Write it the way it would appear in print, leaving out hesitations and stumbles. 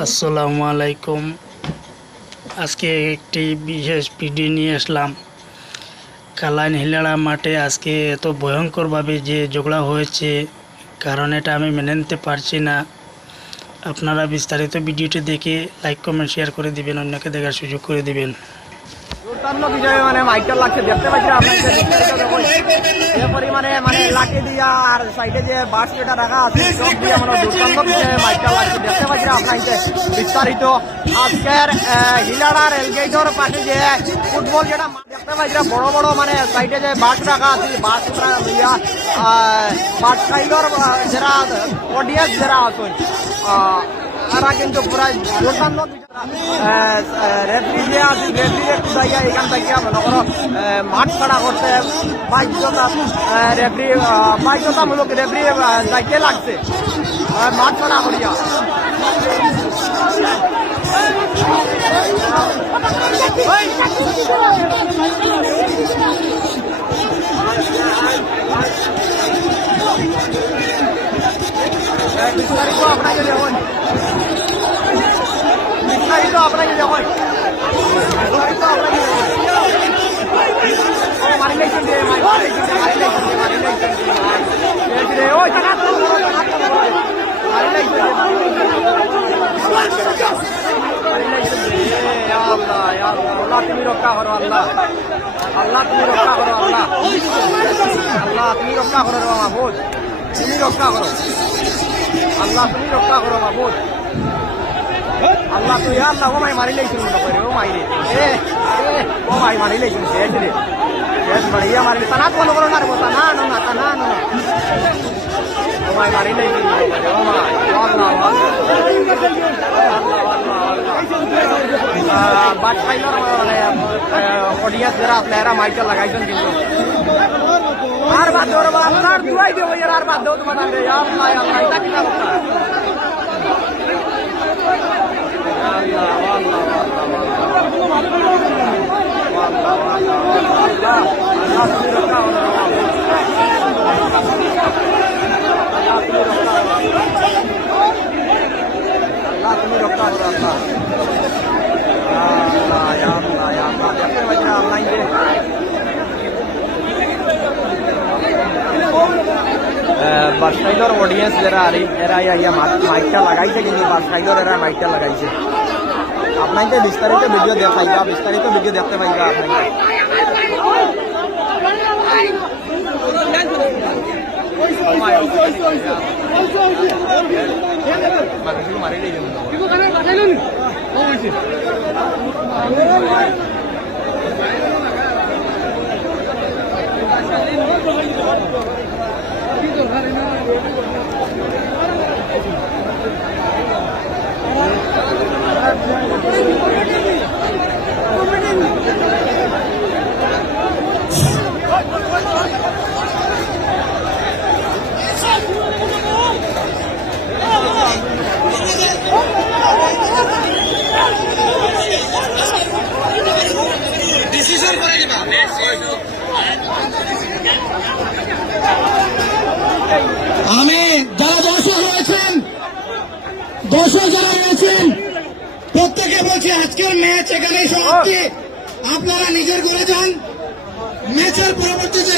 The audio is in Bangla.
আসসালামু আলাইকুম। আজকে একটি বিশেষ ভিডিও নিয়ে আসলাম। কালাইন হিলাড়া মাঠে আজকে এত ভয়ঙ্করভাবে যে ঝগড়া হয়েছে, কারণ এটা আমি মেনে নিতে পারছি না। আপনারা বিস্তারিত ভিডিওটি দেখে লাইক কমেন্ট শেয়ার করে দিবেন, অন্যকে দেখার সুযোগ করে দিবেন। দুর্দান্ত বিষয়ে মাইকেল লাগছে দেখতে পাচ্ছি আপনাকে যে পরিমাণে লাঠি দিয়া আর সাইডে যে বাস যেটা রাখা আছে সব দিয়ে দুর্দান্ত বিষয়ে মাইকেল লাগছে দেখতে পাচ্ছি আপনাকে বিস্তারিত। আজকের হিলাড়া রেলগেটের পাশে যে ফুটবল যেটা দেখতে পাচ্ছি বড় বড় সাইডে যে বাস রাখা আছে বাস দিয়া বাস সাইডর যারা অডিয়েন্স যারা আছে তারা কিন্তু পুরা দুর্দান্ত রেফারি যে আছে রেফারি একটু যাইয়া এখান থেকে মনে করো মাঠ ছাড়া করতে বাধ্যতামূলক রেফারি যাইতে লাগছে মাঠ ছাড়া করিয়া। বিস্তারিত আপনাকে দেখুন, বিস্তারিত আপনাকে দেখুন, আল্লাহ তুমি রক্ষা করো, আল্লাহ আল্লাহ তুমি রক্ষা করো, আল্লাহ আল্লাহ তুমি রক্ষা করো মাহবুব, তুমি রক্ষা করো আল্লাহ, তুমি রক্ষা করো মাহবুব আল্লাহ। তুই আল্লাহ ও মাই মারি লেগেছিল মনে করে, ও মাইরে ও মাই মারি লেগেছিল শেষ রে শেষ মারিয়া মারি তানা কোনো করো না রে তানা নো না তানা নো ও মাই মারি লেগেছিল ও মাই আল্লাহ বাট খাইলার অডিয়েন্স যারা আছে এরা মাইকেল লাগাইছেন কিন্তু আর বাদ দেওয়ার আপনার দুয়াই দেবো আর বাদ দেবো তোমার আল্লাহ আল্লাহ এটা কি কথা বাসাইলর অডিয়েন্স যারা এরা মাইকটা লাগাইছে কিন্তু বাসাইলর এরা মাইকটা লাগাইছে আপনাকে বিস্তারিত ভিডিও দেখাইবা, বিস্তারিত ভিডিও দেখতে পাইবা আপনাকে মারি আমি যারা দর্শক রয়েছেন, যারা রয়েছেন প্রত্যেকে বলছি আজকের ম্যাচ এখানেই সমাপ্তি। আপনারা নিজের ঘরে যান, ম্যাচের পরবর্তীতে